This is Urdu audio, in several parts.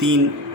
3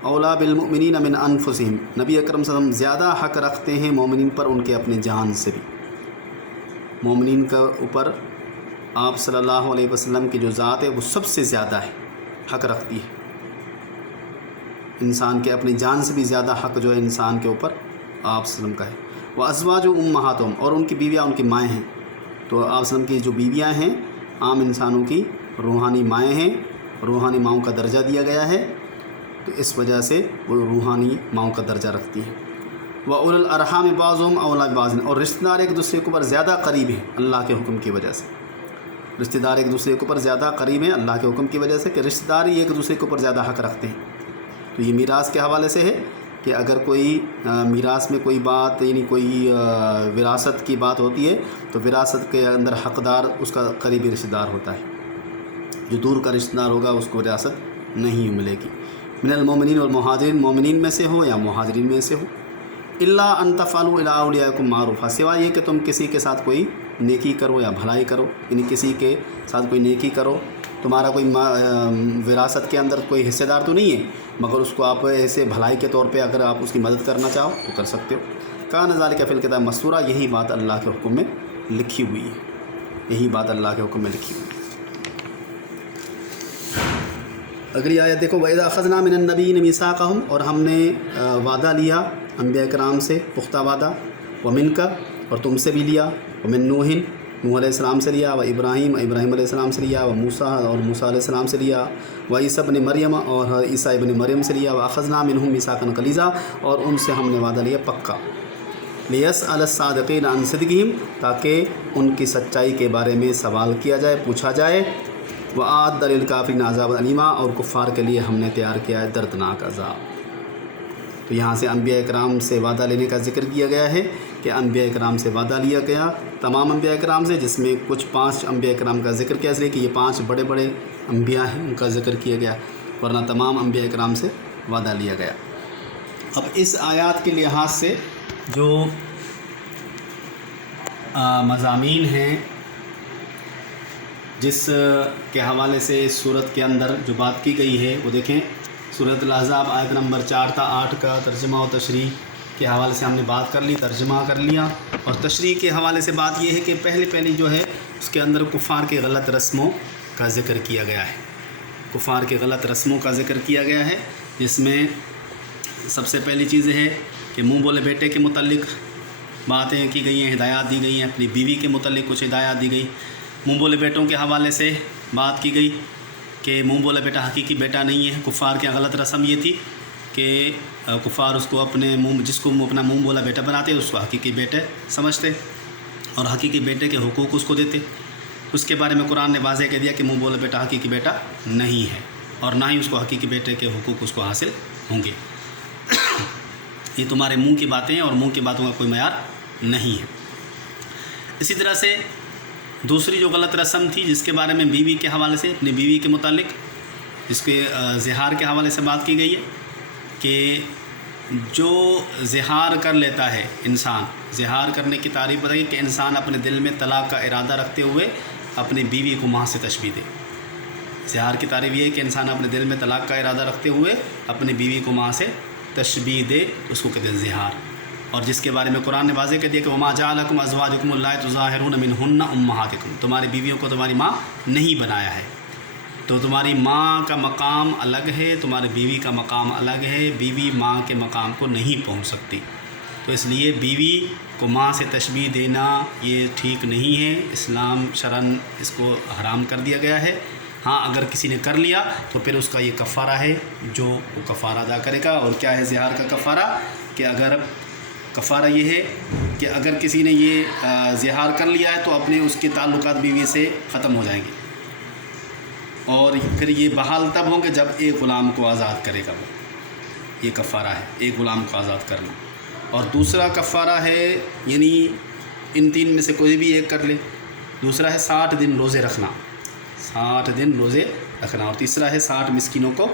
اولا بالمؤمنین من انفسہم، نبی اکرم صلی اللہ علیہ وسلم زیادہ حق رکھتے ہیں مومنین پر ان کے اپنے جان سے بھی۔ مومنین کا اوپر آپ صلی اللہ علیہ وسلم کی جو ذات ہے وہ سب سے زیادہ ہے، حق رکھتی ہے۔ انسان کے اپنی جان سے بھی زیادہ حق جو ہے انسان کے اوپر آپ صلی اللہ علیہ وسلم کا ہے۔ وازواج امہاتہم، اور ان کی بیویاں ان کی مائیں ہیں۔ تو آپ صلی اللہ علیہ وسلم کی جو بیویاں ہیں عام انسانوں کی روحانی مائیں ہیں، روحانی ماؤں کا درجہ دیا گیا ہے، تو اس وجہ سے وہ روحانی ماؤں کا درجہ رکھتی ہیں۔ وَأُولُو الْأَرْحَامِ بَعْضُهُمْ أَوْلَىٰ بِبَعْضٍ، اور رشتہ دار ایک دوسرے کے اوپر زیادہ قریب ہیں اللہ کے حکم کی وجہ سے۔ رشتہ دار ایک دوسرے کے اوپر زیادہ قریب ہیں اللہ کے حکم کی وجہ سے، کہ رشتہ دار ہی ایک دوسرے کے اوپر زیادہ حق رکھتے ہیں۔ تو یہ میراث کے حوالے سے ہے کہ اگر کوئی میراث میں کوئی بات یعنی کوئی وراثت کی بات ہوتی ہے تو وراثت کے اندر حقدار اس کا قریبی رشتہ دار ہوتا ہے، جو دور کا رشتہ دار ہوگا اس کو وراثت نہیں ملے گی۔ من المومنین والمہاجرین، مومنین میں سے ہو یا مہاجرین میں سے ہو۔ الا ان تفعلوا الی اولیاءکم معروفا، سوائے یہ کہ تم کسی کے ساتھ کوئی نیکی کرو یا بھلائی کرو، یعنی کسی کے ساتھ کوئی نیکی کرو، تمہارا کوئی وراثت کے اندر کوئی حصے دار تو نہیں ہے، مگر اس کو آپ ایسے بھلائی کے طور پہ اگر آپ اس کی مدد کرنا چاہو تو کر سکتے ہو۔ کان ذالک فی الکتاب مسطورا، یہی بات اللہ کے حکم میں لکھی ہوئی ہے، یہی بات اللہ کے حکم میں لکھی ہوئی ہے۔ اگلی آیت دیکھو، وَإِذَا أَخَذْنَا مِنَ النَّبِيِّينَ مِيثَاقَهُمْ، اور ہم نے وعدہ لیا انبیاء کرام سے پختہ وعدہ، وَمِنْكَ، اور تم سے بھی لیا، وَمِن نوح، نوح علیہ السلام سے لیا، وَإِبْرَاهِيمَ، ابراہیم علیہ السلام سے لیا، وَموسیٰ، اور موسیٰ علیہ السلام سے لیا، وعیسیٰ ابن مریم، اور عیسیٰ ابن مریم سے لیا، وَأَخَذْنَا مِنْهُم مِيثَاقًا غَلِيظًا، اور ان سے ہم نے وعدہ لیا پکا، لِيَسْأَلَ الصَّادِقِينَ عَنْ صِدْقِهِمْ، تاکہ ان کی سچائی کے بارے میں سوال کیا جائے، پوچھا جائے۔ وَأَعَدَّ لِلْكَافِرِينَ عَذَابًا أَلِيمًا، اور کفار کے لیے ہم نے تیار کیا ہے دردناک عذاب۔ تو یہاں سے انبیاء کرام سے وعدہ لینے کا ذکر کیا گیا ہے کہ انبیاء کرام سے وعدہ لیا گیا، تمام انبیاء کرام سے، جس میں کچھ 5 انبیاء کرام کا ذکر کیا، اس لیے کہ یہ 5 بڑے بڑے انبیاء ہیں، ان کا ذکر کیا گیا، ورنہ تمام انبیاء کرام سے وعدہ لیا گیا۔ اب اس آیات کے لحاظ سے جو مضامین ہیں جس کے حوالے سے اس صورت کے اندر جو بات کی گئی ہے وہ دیکھیں، سورۃ الاحزاب آیت نمبر 4 تا 8 کا ترجمہ و تشریح کے حوالے سے ہم نے بات کر لی، ترجمہ کر لیا، اور تشریح کے حوالے سے بات یہ ہے کہ پہلی جو ہے اس کے اندر کفار کے غلط رسموں کا ذکر کیا گیا ہے، کفار کے غلط رسموں کا ذکر کیا گیا ہے، جس میں سب سے پہلی چیز ہے کہ منہ بولے بیٹے کے متعلق باتیں کی گئی ہیں، ہدایات دی گئی ہیں، اپنی بیوی کے متعلق کچھ ہدایات دی گئی۔ منہ بولے بیٹوں کے حوالے سے بات کی گئی کہ منہ بولا بیٹا حقیقی بیٹا نہیں ہے۔ کفار کی غلط رسم یہ تھی کہ کفار اس کو اپنے منہ، جس کو اپنا منہ بولا بیٹا بناتے اس کو حقیقی بیٹے سمجھتے اور حقیقی بیٹے کے حقوق اس کو دیتے۔ اس کے بارے میں قرآن نے واضح کہہ دیا کہ منہ بولا بیٹا حقیقی بیٹا نہیں ہے، اور نہ ہی اس کو حقیقی بیٹے کے حقوق اس کو حاصل ہوں گے۔ یہ تمہارے منہ کی باتیں ہیں اور منہ کی باتوں کا کوئی معیار نہیں ہے۔ اسی طرح سے دوسری جو غلط رسم تھی جس کے بارے میں بیوی کے حوالے سے، اپنی بیوی کے متعلق جس کے زہار کے حوالے سے بات کی گئی ہے کہ جو زہار کر لیتا ہے انسان، زہار کرنے کی تعریف بتائی کہ انسان اپنے دل میں طلاق کا ارادہ رکھتے ہوئے اپنی بیوی کو ماں سے تشبیہ دے۔ زہار کی تعریف یہ ہے کہ انسان اپنے دل میں طلاق کا ارادہ رکھتے ہوئے اپنی بیوی کو ماں سے تشبیہ دے، اس کو کہتے ہیں زہار۔ اور جس کے بارے میں قرآن نے واضح کہہ دیا کہ وما جعلکم ازواجکم اللائے تظاہرون منہن امہاتکم، تمہاری بیویوں کو تمہاری ماں نہیں بنایا ہے، تو تمہاری ماں کا مقام الگ ہے، تمہاری بیوی کا مقام الگ ہے، بیوی ماں کے مقام کو نہیں پہنچ سکتی، تو اس لیے بیوی کو ماں سے تشبیہ دینا یہ ٹھیک نہیں ہے، اسلام شرعاً اس کو حرام کر دیا گیا ہے۔ ہاں اگر کسی نے کر لیا تو پھر اس کا یہ کفارہ ہے جو وہ کفارہ ادا کرے گا۔ اور کیا ہے زہار کا کفارہ؟ کہ اگر کفارہ یہ ہے کہ اگر کسی نے یہ زہار کر لیا ہے تو اپنے اس کے تعلقات بیوی سے ختم ہو جائیں گے، اور پھر یہ بحال تب ہوں گے جب ایک غلام کو آزاد کرے گا، وہ یہ کفارہ ہے، ایک غلام کو آزاد کرنا۔ اور دوسرا کفارہ ہے یعنی ان تین میں سے کوئی بھی ایک کر لے، دوسرا ہے 60 دن روزے رکھنا، 60 دن روزے رکھنا، اور تیسرا ہے 60 مسکینوں کو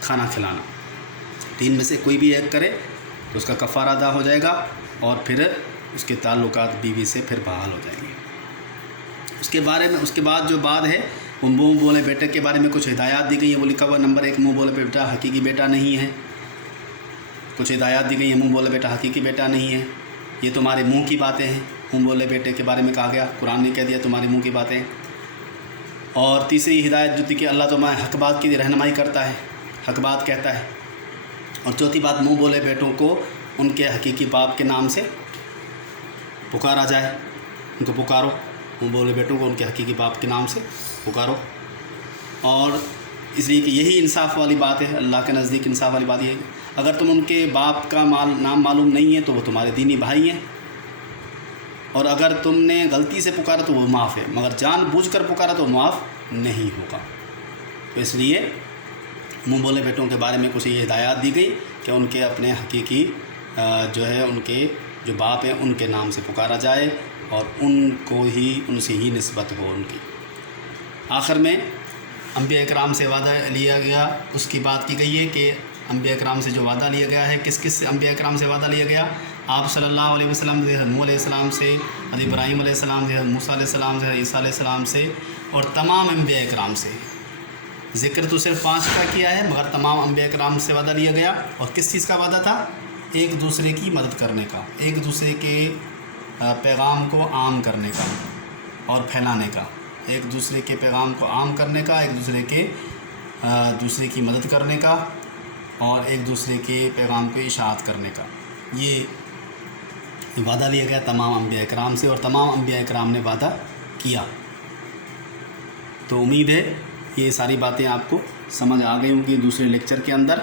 کھانا کھلانا۔ تین میں سے کوئی بھی ایک کرے تو اس کا کفارہ ادا ہو جائے گا، اور پھر اس کے تعلقات بیوی سے پھر بحال ہو جائیں گے۔ اس کے بارے میں اس کے بعد جو بات ہے وہ منہ بولے بیٹے کے بارے میں کچھ ہدایات دی گئی ہیں، وہ لکھا ہوا نمبر 1 منہ بولے بیٹا حقیقی بیٹا نہیں ہے، کچھ ہدایات دی گئی ہیں، منہ بولے بیٹا حقیقی بیٹا نہیں ہے، یہ تمہارے منہ کی باتیں ہیں، منہ بولے بیٹے کے بارے میں کہا گیا، قرآن نے کہہ دیا تمہارے منہ کی باتیں ہیں۔ اور تیسری ہدایت جو تھی کہ اللہ تمہارے حق بات کی رہنمائی کرتا ہے، حق بات کہتا ہے۔ اور چوتھی بات، منہ بولے بیٹوں کو ان کے حقیقی باپ کے نام سے پکارا جائے، ان کو پکارو، منہ بولے بیٹوں کو ان کے حقیقی باپ کے نام سے پکارو۔ اور اس لیے کہ یہی انصاف والی بات ہے، اللہ کے نزدیک انصاف والی بات یہ ہے اگر تم ان کے باپ کا نام معلوم نہیں ہے تو وہ تمہارے دینی بھائی ہیں، اور اگر تم نے غلطی سے پکارا تو وہ معاف ہے، مگر جان بوجھ کر پکارا تو معاف نہیں ہوگا۔ تو اس لیے منہ بولے بیٹوں کے بارے میں کچھ یہ ہدایات دی گئی کہ ان کے اپنے حقیقی جو ہے ان کے جو باپ ہیں ان کے نام سے پکارا جائے اور ان سے ہی نسبت ہو ان کی۔ آخر میں انبیاء اکرام سے وعدہ لیا گیا، اس کی بات کی گئی ہے کہ انبیاء اکرام سے جو وعدہ لیا گیا ہے، کس کس سے انبیاء اکرام سے وعدہ لیا گیا؟ آپ صلی اللہ علیہ وسلم سے، حضرت نوح علیہ السلام سے، حضرت ابراہیم علیہ السلام سے، حضرت موسیٰ علیہ السلام سے، حضرت عیسیٰ علیہ السلام سے، اور تمام انبیاء اکرام سے۔ ذکر تو صرف 5 کا کیا ہے، مگر تمام انبیاء اکرام سے وعدہ لیا گیا۔ اور کس چیز کا وعدہ تھا؟ ایک دوسرے کی مدد کرنے کا، ایک دوسرے کے پیغام کو عام کرنے کا اور پھیلانے کا، ایک دوسرے کے پیغام کو عام کرنے کا، ایک دوسرے کی مدد کرنے کا، اور ایک دوسرے کے پیغام کو اشاعت کرنے کا۔ یہ وعدہ لیا گیا تمام انبیاء اکرام سے، اور تمام انبیاء اکرام نے وعدہ کیا۔ تو امید ہے یہ ساری باتیں آپ کو سمجھ آ گئی ہوں گی۔ دوسرے لیکچر کے اندر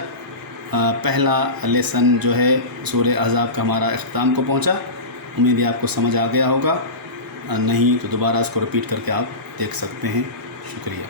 پہلا لیسن جو ہے سورہ احزاب کا ہمارا اختتام کو پہنچا، امید ہے آپ کو سمجھ آ گیا ہوگا، نہیں تو دوبارہ اس کو رپیٹ کر کے آپ دیکھ سکتے ہیں۔ شکریہ۔